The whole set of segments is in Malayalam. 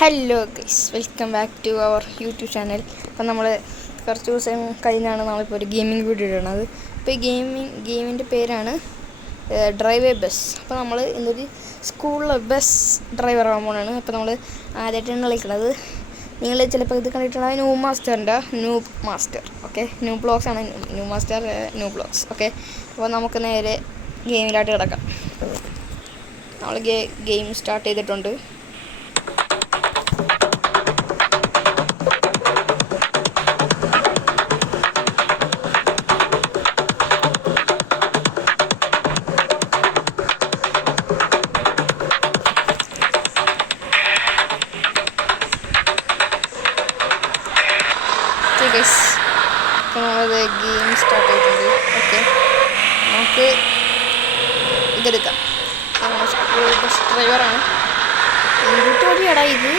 Hello guys, welcome back to our YouTube channel. അപ്പം നമ്മൾ കുറച്ച് ദിവസം കഴിഞ്ഞാണ് നമ്മളിപ്പോൾ ഒരു ഗെയിമിംഗ് വീഡിയോ ഇടുന്നത്. അപ്പോൾ ഈ ഗെയിമിൻ്റെ പേരാണ് ഡ്രൈവ് എ ബസ്. അപ്പോൾ നമ്മൾ ഇന്നൊരു സ്കൂളിലെ ബസ് ഡ്രൈവർ ആകാൻ പോകുന്നതാണ്. അപ്പോൾ നമ്മൾ ആദ്യമായിട്ടാണ് കളിക്കുന്നത്. നിങ്ങൾ ചിലപ്പോൾ ഇത് കണ്ടിട്ടുള്ള new master okay, new blogs ആണ്. New blogs okay. അപ്പോൾ നമുക്ക് നേരെ ഗെയിമിലായിട്ട് കിടക്കാം. നമ്മൾ ഗെയിം സ്റ്റാർട്ട് ചെയ്തിട്ടുണ്ട്. നമ്മളത് ഗെയിം സ്റ്റാർട്ട് ചെയ്തിട്ടുണ്ട്. ഓക്കെ, നമുക്ക് ഇതെടുക്കാം. നമ്മൾ സ്കൂൾ ബസ് ഡ്രൈവറാണ്. എന്തിട്ട് വഴിയാടാ ഇത്?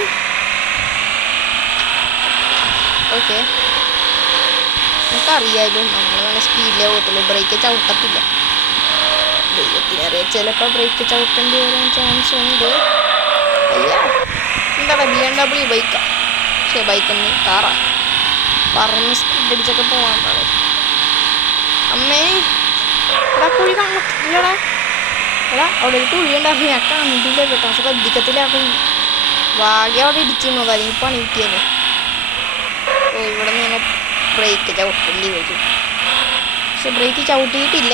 ഓക്കെ, നമുക്കറിയാമല്ലോ നമ്മൾ നല്ല സ്പീഡിലേ പോകത്തുള്ളൂ, ബ്രേക്ക് ചവിട്ടത്തില്ല. ദൈവത്തിനറിയാം, ചിലപ്പോൾ ബ്രേക്ക് ചവിട്ടേണ്ടി വരാൻ ചാൻസ് ഉണ്ട്. അയ്യാ, എന്താടാ BMW ബൈക്കാ? പക്ഷേ ബൈക്കൊന്നും കാറാണ്. പറന്ന് സ്പീഡ് അടിച്ചൊക്കെ പോകാൻ പാടില്ല. അമ്മേ, എടാ കുഴി കാണത്തില്ലടാ. എടാ അവിടെ ഒരു കുഴി ഉണ്ടാകും, ഞാൻ കണ്ടില്ല കേട്ടോ. പക്ഷെ ശ്രദ്ധിക്കത്തില്ല. ഭാഗ്യം അവിടെ ഇടിച്ചിരുന്നു, കാര്യം പണി കിട്ടിയത്. ഓ, ഇവിടെ നിന്ന് തന്നെ ബ്രേക്ക് ചവിട്ടേണ്ടി വരും. പക്ഷെ ബ്രേക്ക് ചവിട്ടിയിട്ടില്ല.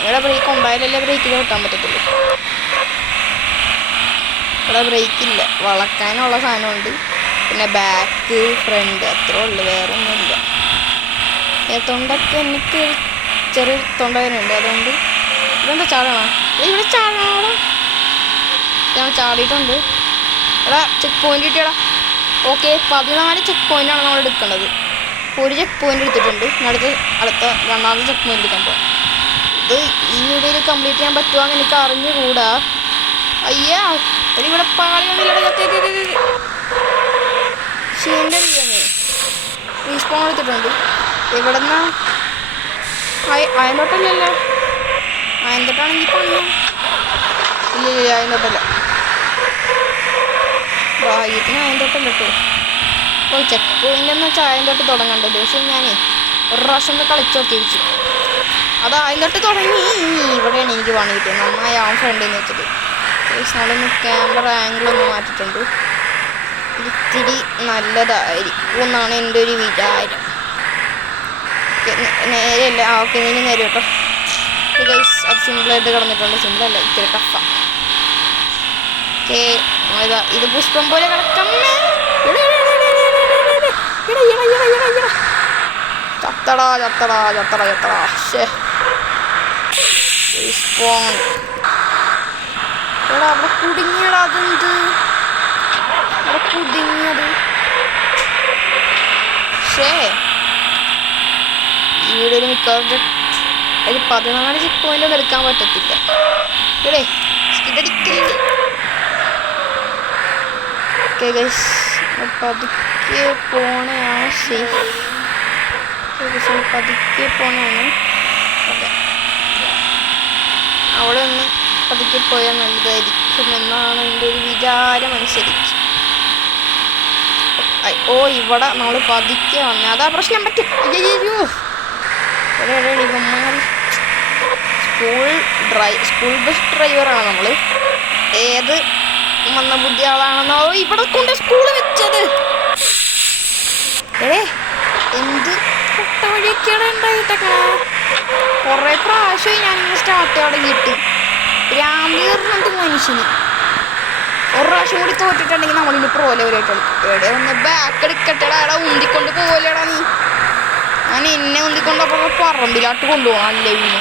ഇവിടെ ബ്രേക്ക് ഉണ്ടായാലല്ലേ ബ്രേക്ക് ചവിട്ടാൻ പറ്റത്തുള്ളൂ. ഇവിടെ ബ്രേക്കില്ല, വളക്കാനുള്ള സാധനമുണ്ട്. പിന്നെ ബാക്ക് ഫ്രണ്ട് അത്രേ ഉള്ളു, വേറെ ഒന്നുമില്ല. തൊണ്ടൊക്കെ എനിക്ക് ചെറിയ തൊണ്ടവേനുണ്ട്, അതുകൊണ്ട് ഇതെന്താ ചാടണോ? ഇവിടെ ചാടണോടാ. ഞാൻ ചാടിയിട്ടുണ്ട്. എടാ ചെക്ക് പോയിന്റ് കിട്ടിയടാ. ഓക്കെ, 14 ചെക്ക് പോയിന്റാണ് നമ്മൾ എടുക്കേണ്ടത്. ഒരു ചെക്ക് പോയിന്റ് എടുത്തിട്ടുണ്ട്. അടുത്ത രണ്ടാമത്തെ ചെക്ക് പോയിന്റ് എടുക്കാൻ പോകാം. ഇത് ഈ വീഡിയോയിൽ കംപ്ലീറ്റ് ചെയ്യാൻ പറ്റുമോ എന്ന് എനിക്ക് അറിഞ്ഞുകൂടാ. അയ്യാ, ഇവിടെ പാളി വന്നില്ല. ഷീൻ്റെ റീസ്പോൺ എടുത്തിട്ടുണ്ട്. എവിടെ നിന്നാ? അയന്തോട്ടല്ലല്ലോ. അയന്തോട്ടാണെങ്കിൽ പണിയാ. ഇല്ല, അയന്തോട്ടല്ല. ഭാഗ്യത്തിന് അയന്തോട്ടല്ല കേട്ടോ. അപ്പോൾ ചെക്ക് പോയിന്റ് എന്ന് വെച്ചാൽ അയന്തോട്ട് തുടങ്ങേണ്ടത്. പക്ഷെ ഞാനേ ഒരു പ്രാവശ്യം ഒന്ന് കളിച്ചു നോക്കി വെച്ചു. അത് അയന്തോട്ട് തുടങ്ങി. ഇവിടെയാണ് എനിക്ക് പണി കിട്ടിയത്. നന്നായി ആ ഫ്രണ്ടിൽ നിന്ന് വെച്ചത്. നമ്മളൊന്ന് ക്യാമറ ആംഗിളൊന്ന് മാറ്റിയിട്ടുണ്ട്. ഇത്തിരി നല്ലതായിരിക്കും എന്നാണ് എൻ്റെ ഒരു വിചാരം. നേരെയല്ല. ഓക്കെ, ഇനി നേരെ കേട്ടോ. ഗൈസ്, അത് സിമ്പിളായിട്ട് കിടന്നിട്ടുണ്ട്. സിമ്പിളല്ല, ഇത്തിരി ടഫാണ്. ഓക്കെ, ഇത് പുഷ്പം പോലെ കിടക്കമ്മേ. ചത്തടാ. എടാ, അവിടെ കുടുങ്ങിയടാ. അതെന്ത് അവിടെ കുടുങ്ങിയത്? പക്ഷേ ഈ വീഡിയോയിൽ മിക്കവാറും ഒരു 14 ചെക്ക് പോയിന്റ് ഒന്നും എടുക്കാൻ പറ്റത്തില്ല. ഇവിടെ സ്കിഡടിക്കില്ല. ഓക്കെ ഗൈസ്, പതുക്കെ പോണയാണ് സേഫ്. പതുക്കെ പോണാണ്. ഓക്കെ, അവിടെ ഒന്ന് പതുക്കെ പോയാൽ നല്ലതായിരിക്കും എന്നാണ് എൻ്റെ ഒരു വിചാരം അനുസരിച്ച്. ഓ, ഇവിടെ നമ്മൾ പതുക്കെ വന്നേ, അതാ പ്രശ്നം. പറ്റും. അയ്യോ, ഇവന്മാർ സ്കൂൾ ബസ് ഡ്രൈവറാണ് നമ്മൾ. ഏത് വന്ന ബുദ്ധി ആളാണെന്നോ ഇവിടെ കൊണ്ട് സ്കൂള് വെച്ചത്. എന്ത് പൊട്ട വഴിയൊക്കെയാണ് ഉണ്ടായിട്ടൊക്കെ. കുറേ പ്രാവശ്യമായി ഞാനിങ്ങനെ സ്റ്റാർട്ട് തുടങ്ങിയിട്ട്. രാമീറിനത് മനുഷ്യന് ഒരു പ്രാവശ്യം കൂടി തോറ്റിട്ടുണ്ടെങ്കിൽ നമ്മളിന്ന് പ്രോ ലെവലായിട്ട് കളിക്കും. എവിടെ ഒന്ന് ബാക്ക് എടുക്കട്ടെടാ. എടാ, ഉന്തിക്കൊണ്ട് പോവല്ലേടാ നീ. ഞാൻ എന്നെ ഉന്തിക്കൊണ്ട് അപ്പോൾ പറമ്പിലാട്ട് കൊണ്ടുപോകണം. അല്ലേ പിന്നെ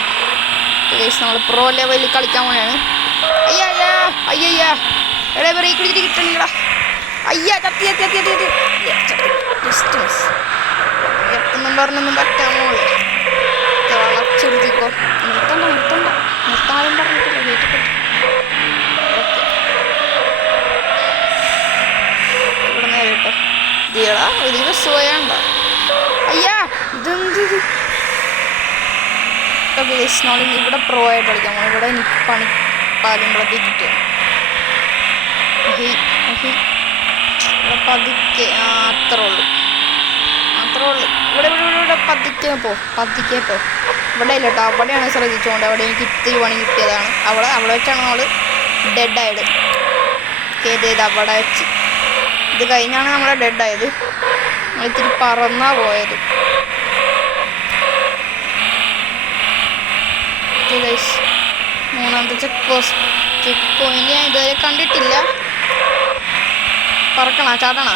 നമ്മൾ പ്രോ ലെവലിൽ കളിക്കാൻ പോലെയാണ്. അയ്യാ എടാ, ബ്രേക്ക് പിടിച്ചിട്ട് കിട്ടണില്ലടാ. അയ്യാ, എത്തുന്നും പറഞ്ഞൊന്നും പറ്റാമോ? വളച്ചെടുത്തിക്കോ. നിർത്താനും പറഞ്ഞിട്ടില്ല. വീട്ടിൽ ഇവിടെ നേരെ കേട്ടോ. ഇതേടാ, ഒരു ബസ് പോയാണ്ട. അയ്യാ, ഇതെന്ത്? ഇവിടെ പ്രോ ആയിട്ട് കളിക്കാം. ഇവിടെ എനിക്ക് പണി പാലുമ്പോഴത്തേക്ക് കിട്ടിയാണ്. പതുക്കെ അത്രേ ഉള്ളൂ. ഇവിടെ ഇവിടെ ഇവിടെ പതുക്കെ പോ. ഇവിടെ ഇല്ല കേട്ടോ, അവിടെയാണ് ശ്രദ്ധിച്ചുകൊണ്ട്. അവിടെ എനിക്ക് ഇത്തിരി പണി കിട്ടിയതാണ്. അവിടെ വെച്ചാണ് നമ്മൾ ഡെഡായത്. ചെയ്ത് അവിടെ വെച്ച് ഇത് കഴിഞ്ഞാണ് നമ്മളെ ഡെഡായത്. നമ്മളിത്തിരി പറന്നാ പോയത്. മൂന്നാമത്തെ ചെക്ക് പോയിന്റ് ഞാൻ ഇതുവരെ കണ്ടിട്ടില്ല. പറക്കണ ചാടണ?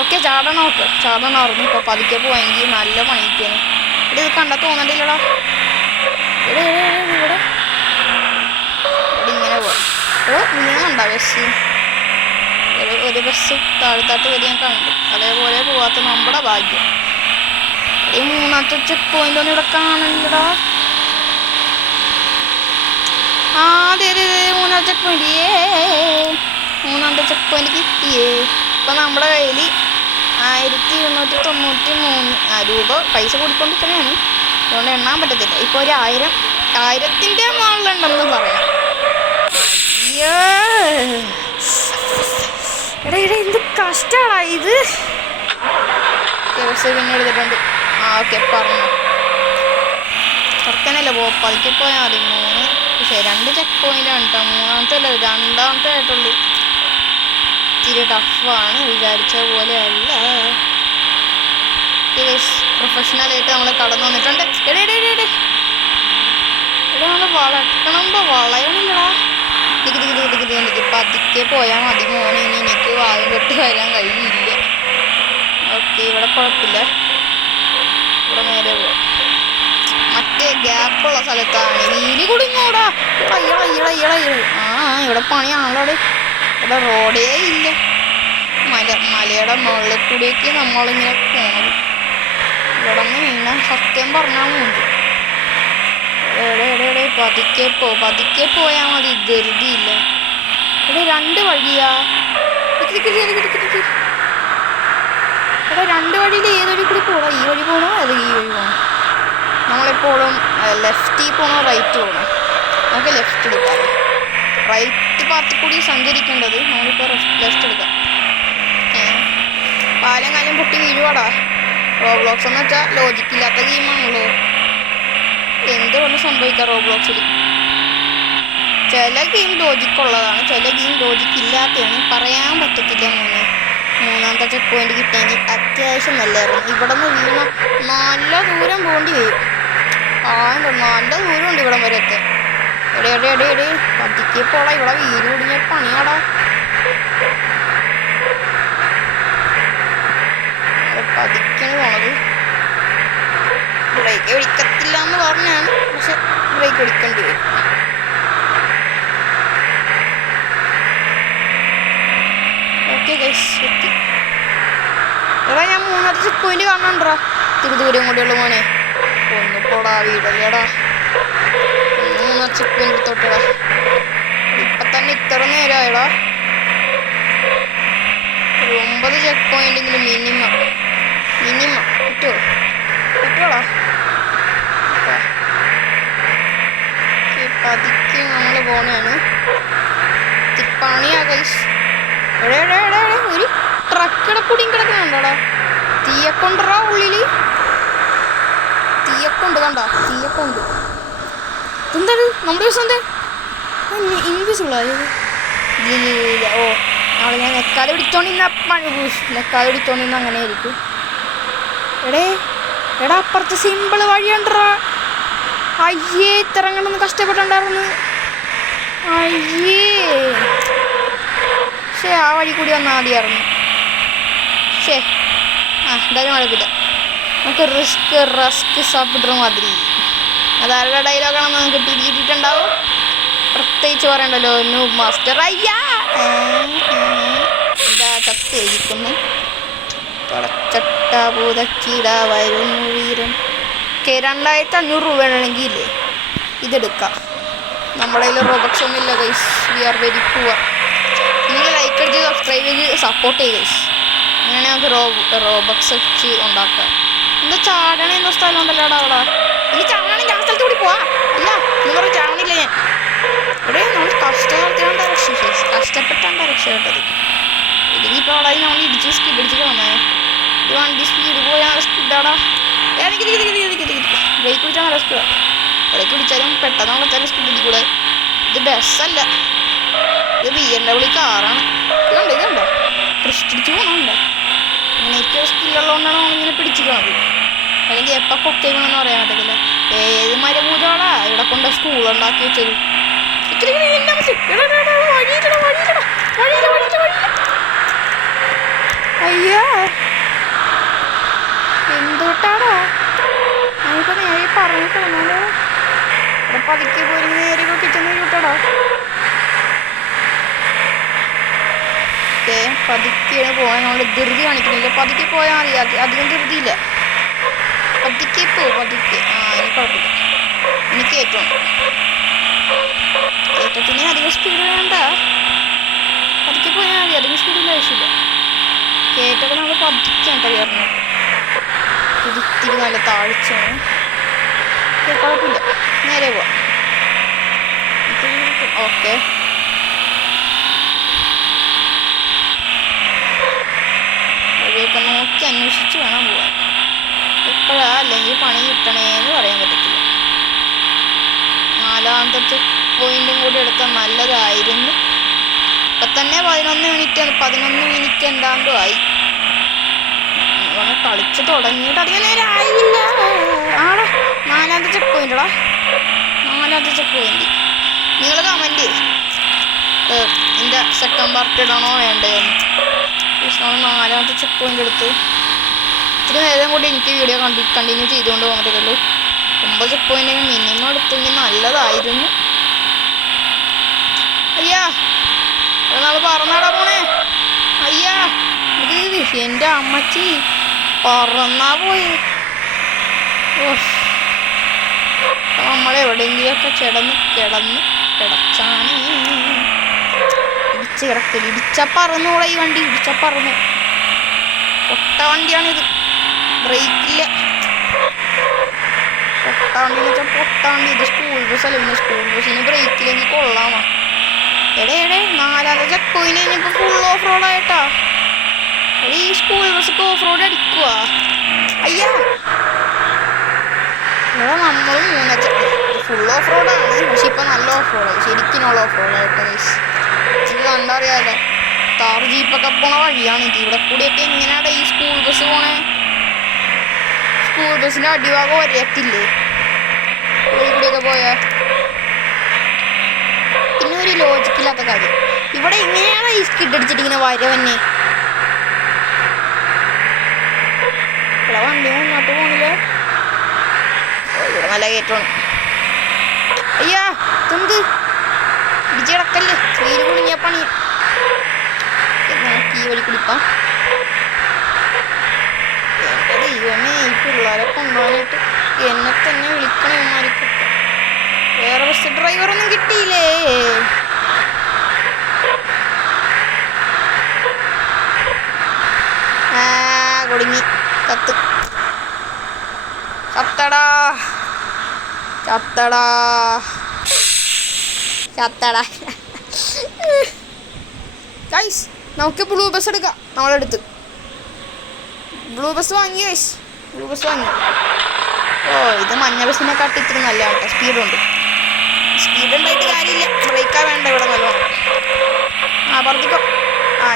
ഓക്കെ ചാടണമായിരുന്നു. ഇപ്പൊ പതുക്കെ പോയെങ്കിൽ നല്ല പണിക്കാണ്. ഇവിടെ ഇത് കണ്ടാ തോന്നണ്ടില്ലടാ. ഇവിടെ ഇങ്ങനെ പോവാം. വീണുണ്ടാ ബസ്? ഒരു ബസ് താഴ്ത്താട്ട് വരെ ഞാൻ കണ്ടു. അതേപോലെ പോവാത്ത നമ്മുടെ ഭാഗ്യം. ഈ മൂന്നാമത്തെ ചെക്ക് പോയിന്റ് ഒന്നും ഇവിടെ കാണില്ലടാ. അതെ മൂന്നാമത്തെ ചെക്ക് പോയിന്റ് കിട്ടിയേ. ഇപ്പൊ നമ്മുടെ കയ്യിൽ 1293 രൂപ പൈസ കൂടിക്കൊണ്ടിരിക്കണേണ്. അതുകൊണ്ട് എണ്ണാൻ പറ്റത്തില്ല. ഇപ്പൊ ഒരു 1000ന്റെ മുകളിലുണ്ടെന്ന് പറയാം. എടാ എന്ത് കഷ്ടാടാ ഇത്. പിന്നെ എടുത്തിട്ടുണ്ട്. ഓക്കെ പറഞ്ഞു കറക്കാനല്ലേ പതുക്കെ പോയാൽ മതി. 2 ചെക്ക് പോയിന്റാണ് കേട്ടോ. രണ്ടാമത്തെ ആയിട്ടുള്ളൂ. ഇത്തിരി ടഫാണ്, വിചാരിച്ച പോലെ അല്ല. പ്രൊഫഷണലായിട്ട് നമ്മൾ കടന്നു വന്നിട്ടുണ്ട്. നമ്മൾ വളക്കണമ്പോ വളയണില്ലടാ. എനിക്ക് പതുക്കെ പോയാൽ മതി മോനെ. ഇനി എനിക്ക് വായും കെട്ട് വരാൻ കഴിയില്ല. ഓക്കെ ഇവിടെ കുഴപ്പമില്ല. ഇവിടെ നേരെ പോവാം. മറ്റേ ഗ്യാപ്പുള്ള സ്ഥലത്താണ് വീല് കുടുങ്ങൂടാ. ഇവിടെ പണിയാണല്ലോ. ഇവിടെ റോഡേ ഇല്ല. മലയുടെ മുകളിൽ കൂടിയൊക്കെ നമ്മളിങ്ങനെ പോണത്. ഇവിടെ നിന്ന് വീണ സത്യം പറഞ്ഞാൽ മുണ്ട്. പതുക്കെ പോയാൽ മതി. ധൃതിയില്ല. ഇവിടെ 2 വഴിയാ. ഇവിടെ 2 വഴിയിൽ ഏതൊരു കൂടി പോടാ. ഈ വഴി പോകണോ അത് ഈ വഴി പോകണം? നമ്മളെപ്പോഴും ലെഫ്റ്റിൽ പോകണോ റൈറ്റ് പോകണോ? നമുക്ക് ലെഫ്റ്റ് എടുക്കാം. റൈറ്റ് പാർട്ടിൽ കൂടി സഞ്ചരിക്കേണ്ടത്. നമ്മളിപ്പോൾ ലെഫ്റ്റ് എടുക്കാം. പാലം കാലം പൊട്ടി വീഴുവാടാ. റോബ്ലോക്സ് എന്ന് വെച്ചാൽ ലോജിക്കില്ലാത്ത ഗെയിമാണല്ലോ. എന്തുകൊണ്ട് സംഭവിക്കാം റോബ്ലോക്സിൽ? ചില ഗെയിം ലോജിക്കുള്ളതാണ്, ചില ഗെയിം ലോജിക്കില്ലാത്തതാണ്. പറയാൻ പറ്റത്തില്ല മോനെ. മൂന്നാമത്തെ ചെക്ക് പോയിന്റ് കിട്ടിയെങ്കിൽ അത്യാവശ്യം നല്ലതായിരുന്നു. ഇവിടെ നിന്ന് വീണ നല്ല ദൂരം പോകേണ്ടി വരും. നല്ല ദൂരമുണ്ട് ഇവിടം വരെ എത്താൻ. എടേ പതുക്കെ പോടാ. ഇവിടെ വീട് കുടുങ്ങിയ പണിയാടാ. പതുക്കാണ് പോണത്. ബ്രേക്ക് പിടിക്കത്തില്ല എന്ന് പറഞ്ഞാണ്, പക്ഷെ ബ്രേക്ക് പിടിക്കേണ്ടി വരും. ഓക്കെ എത്തി. എടാ ഞാൻ മൂന്നാമത്തെ ചെക്ക് പോയിന്റ് കാണണ്ടോ? ഇത്തിരി ദൂരം കൂടിയുള്ള മോനെ. ഒന്ന് പോടാ വീടല്ലേടാ. മൂന്നാമത്തെ ചെക്ക് പോയിന്റ് എടുത്തോട്ടടാ. ഇപ്പൊ തന്നെ ഇത്ര നേരമായടാ. ഒരു 9 ചെക്ക് പോയിന്റെങ്കിലും മിനിമം പറ്റുവോടാ. പതുക്കെ നമ്മൾ പോണേണ്. പണിയാ ഗൈസ്. ഒരു ട്രക്കിടെ പൊടിയും കിടക്കുന്നുണ്ടോടാ. തീയക്കൊണ്ടറാ ഉള്ളില്. തീയക്കൊണ്ട് കണ്ട. തീയക്കൊണ്ട് എന്താണ് നമ്മുടെ ദിവസം എന്താ ഇൻവിസിബിളായത്? ഓ നാളെ ഞാൻ നെക്കാതെ പിടിച്ചോണ്ടിരുന്ന അങ്ങനെ ആയിരിക്കും. എടാ അപ്പുറത്ത് സിമ്പിൾ വഴിയുണ്ടറാ. അയ്യേ ഇത്രങ്ങണ്ടൊന്ന് കഷ്ടപ്പെട്ടുണ്ടായിരുന്നു. അയ്യേ ആ വഴി കൂടി വന്നാൽ മതിയായിരുന്നു. എന്തായാലും കുഴപ്പമില്ല. നമുക്ക് റസ്ക് സാപ്പിടുന്ന മാതിരി. അതാരുടെ ഡയലോഗാണെന്ന് നമുക്ക് കിട്ടിയിട്ടുണ്ടാവും. പ്രത്യേകിച്ച് പറയണ്ടല്ലോ. Noob master. അയ്യാ ഇതാ കത്ത് എഴുതിക്കുന്നു. പടച്ചട്ടാപൂതക്കിട വരുന്നു വീരൻ. 2500 രൂപ വേണമെങ്കിൽ ഇതെടുക്കാം. നമ്മുടെ കയ്യിൽ റോബക്സ് ഒന്നും ഇല്ല guys. We are very poor. നിങ്ങൾ ലൈക്ക് അടിച്ച് സബ്സ്ക്രൈബ് ചെയ്ത് സപ്പോർട്ട് ചെയ്യുക ഗൈസ്. അങ്ങനെ നമുക്ക് റോബക്സ് വെച്ച് ഉണ്ടാക്കാം. എന്താ ചാടണ എന്ന സ്ഥലം ഉണ്ടല്ലോടാ അവിടെ. ഇനി ചാടണമെങ്കിൽ ആ സ്ഥലത്ത് കൂടി പോവാ. അല്ല നീ പറഞ്ഞ ചാടണില്ല ഞാൻ. ഇവിടെ നമ്മൾ കഷ്ടപ്പെട്ടാണ് രക്ഷപ്പെട്ടത്. ഇല്ലെങ്കിൽ ഇപ്പോൾ അവിടെ നമ്മൾ ഇടിച്ച് സ്കിഡ് അടിച്ചിട്ട് വന്നേ. ഇത് വണ്ടി സ്പീഡ് പോയാൽ സ്കിഡാടാ. ബ്രേക്ക് പിടിച്ചാൽ നല്ല സ്പീഡാണ്. ബ്രേക്ക് പിടിച്ചാലും പെട്ടെന്ന് വിളിച്ചാലും സ്കിഡ് അടിക്കൂടെ. ഇത് ബസ്സല്ല, ഇത് BMW കാറാണ്. ഇതുണ്ടോ ക്രിസ്റ്റിച്ച് പോകണുണ്ടോ? അങ്ങനെയൊക്കെ സ്കില്ലുള്ളതുകൊണ്ടാണ് നമ്മളിങ്ങനെ പിടിച്ചിരിക്കണത്. അല്ലെങ്കിൽ എപ്പോൾ കൊക്കേക്കണമെന്ന് പറയാൻ പറ്റത്തില്ല. ഏത് മരഭൂതമാടാ ഇവിടെ കൊണ്ട് സ്കൂളുണ്ടാക്കി വെച്ചത്. അയ്യോ എന്തുട്ടാടാ ഞാനിപ്പോൾ നേരെ പറഞ്ഞു കിടന്നാലോ. ഇവിടെ പതുക്കെ പോയി നേരെ കിച്ചന്ന് കിട്ടടാ. ഓക്കെ പതുക്കെയാണ് പോകാൻ. നമ്മൾ ധൃതി കാണിക്കുന്നില്ല, പതുക്കെ പോയാൽ മതി. അധികം ധൃതിയില്ല, പതുക്കെ പതുക്കെ. എനിക്ക് കുഴപ്പമില്ല, എനിക്ക് ഏറ്റവും ഏറ്റത്തിന് അധികം സ്പീഡ് വേണ്ട, പതുക്കെ പോയാൽ മതി. അധികം സ്പീഡിൻ്റെ ആവശ്യമില്ല. കയറ്റൊക്കെ നമ്മൾ പതുക്കെയാണ് കയറുന്നത്. ഇത്തിരി നല്ല താഴ്ചയാണ്. കുഴപ്പമില്ല, നേരെ പോവാം. ഓക്കെ വഴിയൊക്കെ നോക്കി അന്വേഷിച്ച് വേണം പോവാൻ. എപ്പോഴാ അല്ലെങ്കിൽ പണി കിട്ടണേന്ന് പറയാൻ പറ്റത്തില്ല. 4ാമത്തെ ചെക്ക് പോയിന്റും കൂടി എടുത്താൽ നല്ലതായിരുന്നു. ഇപ്പം തന്നെ 11 മിനിറ്റ് എന്താണ്ടും ആയി. കളിച്ച് തുടങ്ങിയിട്ട് അധികം നേരം ആയില്ല. ആടാ 4ാമത്തെ ചെക്ക് പോയിന്റടാ, 4ാമത്തെ ചെക്ക് പോയിന്റ്. നിങ്ങൾ കമൻറ്റ് ഇതിൻ്റെ സെക്കൻഡ് പാർട്ട് ഇടണോ വേണ്ടതെന്ന്. നമ്മൾ 4ാമത്തെ ചെക്ക് പോയിന്റ് എടുത്ത് ഇത്തിരി നേരം കൂടി എനിക്ക് വീഡിയോ കണ്ടിന്യൂ ചെയ്തുകൊണ്ട് പോകാൻ പറ്റത്തുള്ളൂ. 9 ചെക്ക് പോയിന്റ് മിനിമം എടുത്തെങ്കിൽ നല്ലതായിരുന്നു. അയ്യാ നാൾ പറന്നാടാ പോണേ. അയ്യാ ഇത് എൻ്റെ അമ്മച്ചി പറന്നാ പോയി. നമ്മളെവിടെയെങ്കിലുമൊക്കെ കിടച്ചാണ് ഇടിച്ച് കിടക്കല്. ഇടിച്ച പറന്നൂടെ ഈ വണ്ടി, ഇടിച്ച പറന്നു. പൊട്ട വണ്ടിയാണിത്, ബ്രേക്കില്ല. പൊട്ട വണ്ടി എന്ന് വെച്ചാൽ പൊട്ട വണ്ടി. ഇത് സ്കൂൾ ബസ്സല്ല, പിന്നെ സ്കൂൾ ബസ്സിന് ബ്രേക്കില്ലെങ്കിൽ കൊള്ളാമോ. എടേ 4ാമത്തെ ചെക്ക് പോയിന്റ് കഴിഞ്ഞപ്പോൾ ഫുൾ ഓഫ് റോഡായിട്ടാ. ഈ സ്കൂൾ ബസ്സൊക്കെ ഓഫ് റോഡ് അടിക്കുക. അയ്യാ ഇവിടെ നമ്മൾ 3 ഫുൾ ഓഫ് റോഡാണ്, പക്ഷെ ഇപ്പം നല്ല ഓഫ് റോഡായി, ശരിക്കിനുള്ള ഓഫ് റോഡായിട്ട്. ഇത് കണ്ടറിയാലോ, താർ ജീപ്പൊക്കെ പോണ വഴിയാണ് ഇത്. ഇവിടെ കൂടിയൊക്കെ എങ്ങനെയാണ് ഈ സ്കൂൾ ബസ് പോണേ? സ്കൂൾ ബസ്സിൻ്റെ അടിഭാഗം ഒരത്തില്ലേ കൂടിയൊക്കെ പോയാൽ. പിന്നെ ഒരു ലോജിക്കില്ലാത്ത കാര്യം, ഇവിടെ എങ്ങനെയാണ് ഈ സ്കിഡ് അടിച്ചിട്ടിങ്ങനെ വരവന്നെ? ഇവിടെ വണ്ടി മുന്നോട്ട് പോണില്ല. ഇവിടെ നല്ല കയറ്റമാണ്. അയ്യാ എന്ത് ഇടിച്ച് കിടക്കല്ലേ, വെയിൽ കുടുങ്ങിയ പണി. നമുക്ക് ഈ വഴി കുടിപ്പാം. എൻ്റെ ദൈവമേ, ഈ പിള്ളേരെ കൊണ്ടുപോകാനായിട്ട് എന്നെ തന്നെ വിളിക്കണമായിരിക്കും. വേറെ ബസ് ഡ്രൈവറൊന്നും കിട്ടിയില്ലേ? കുടുങ്ങി, ചത്തടാ. ഗൈസ് നമുക്ക് ബ്ലൂ ബസ് എടുക്കാം. നമ്മളെടുത്ത് ബ്ലൂ ബസ് വാങ്ങി ഗൈസ്, ബ്ലൂ ബസ് വാങ്ങി. ഇത് മഞ്ഞ ബസ്സിനെക്കാട്ടി ഇത്തിരി നല്ല കേട്ടോ, സ്പീഡുണ്ട്. സ്പീഡ് ഉണ്ടായിട്ട് കാര്യമില്ല, ബ്രേക്കാ വേണ്ട ഇവിടെ നല്ലോണം. പറത്തിക്കോ.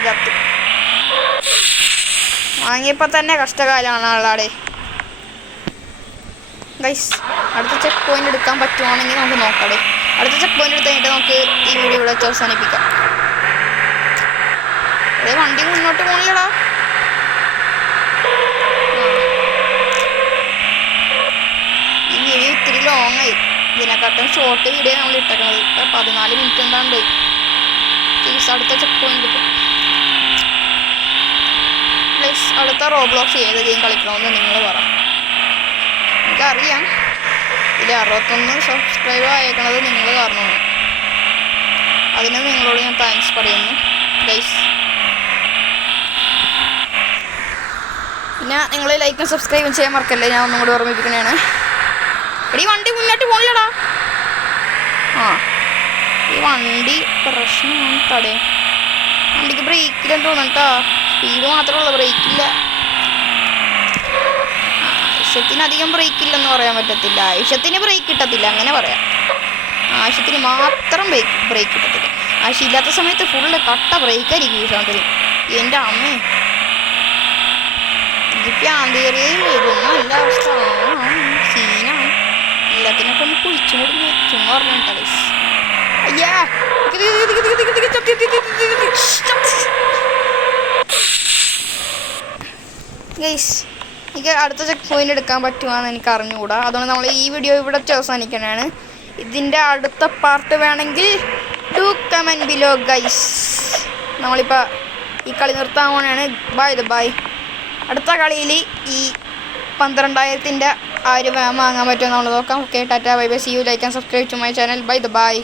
ചത്ത് വാങ്ങിയപ്പോൾ തന്നെ കഷ്ടകാലമാണ് ആളാടെ. ഗൈസ് അടുത്ത ചെക്ക് പോയിന്റ് എടുക്കാൻ പറ്റുവാണെങ്കിൽ നമുക്ക് നോക്കാടെ. അടുത്ത ചെക്ക് പോയിന്റ് എടുത്ത് കഴിഞ്ഞിട്ട് നമുക്ക് ഈ വീഡിയോ ഇവിടെ വെച്ച് അവസാനിപ്പിക്കാം. അതേ വണ്ടി മുന്നോട്ട് പോണില്ലടാ. ഈ വീഡിയോ ഇത്തിരി ലോങ് ആയി. ഇതിനെക്കാട്ടും ഷോർട്ട് വീഡിയോ നമ്മൾ ഇട്ടേക്കണത്. 14 മിനിറ്റ് എന്താണ്ട്. അടുത്ത ചെക്ക് പോയിന്റ് പ്ലീസ്. അടുത്ത റോബ്ലോക്സ് ഏത് ഗെയിം കളിക്കണമെന്ന് നിങ്ങൾ പറ. എനിക്കറിയാം ഇതിൽ 61 സബ്സ്ക്രൈബ് ആയേക്കണത് നിങ്ങൾ കാരണമാണ്. അതിന് നിങ്ങളോട് ഞാൻ താങ്ക്സ് പറയുന്നു ഗൈസ്. പിന്നെ നിങ്ങൾ ലൈക്കും സബ്സ്ക്രൈബും ചെയ്യാൻ മറക്കല്ലേ, ഞാൻ ഒന്നും കൂടി ഓർമ്മിപ്പിക്കണതാണ്. ഈ വണ്ടി മുന്നോട്ട് പോണില്ലടാ. ഈ വണ്ടി പ്രശ്നമാണ് തടയും. വണ്ടിക്ക് ബ്രേക്കില്ലെന്ന് തോന്നട്ടോ. സ്പീഡ് മാത്രമേ ഉള്ളൂ, ബ്രേക്കില്ല. ആവശ്യത്തിന് അധികം ബ്രേക്കില്ലെന്ന് പറയാൻ പറ്റത്തില്ല. ആവശ്യത്തിന് ബ്രേക്ക് കിട്ടത്തില്ല അങ്ങനെ പറയാം. ആവശ്യത്തിന് മാത്രം ബ്രേക്ക് കിട്ടത്തില്ല. ആവശ്യമില്ലാത്ത സമയത്ത് ഫുള്ള് കട്ട ബ്രേക്കായിരിക്കും ഈ സാധനത്തിന്. എൻ്റെ അമ്മേ ഇതിപ്പോൾ ആന്തേറിയയും ഇതൊന്നും അല്ല അവസ്ഥ. സീനാണ്. എല്ലാത്തിനെ കൊണ്ട് കുഴിച്ചു മുടിഞ്ഞ് ചുമ്മാ പറഞ്ഞിട്ടാ ഗൈസ്. അയ്യാ ഗൈസ്, എനിക്ക് അടുത്ത ചെക്ക് പോയിന്റ് എടുക്കാൻ പറ്റുവാന്ന് എനിക്ക് അറിഞ്ഞുകൂടാ. അതുകൊണ്ട് നമ്മൾ ഈ വീഡിയോ ഇവിടെ അവസാനിക്കാനാണ്. ഇതിൻ്റെ അടുത്ത പാർട്ട് വേണമെങ്കിൽ ഡു കമൻറ്റ് ബിലോ ഗൈസ്. നമ്മളിപ്പോൾ ഈ കളി നിർത്താൻ പോകണയാണ്. ബൈ. അടുത്ത കളിയിൽ ഈ 12,000 ആ ഒരു വാങ്ങാൻ പറ്റുമോ നമ്മൾ നോക്കാം. Okay, tata bye bye, see you, like and subscribe to my channel. By.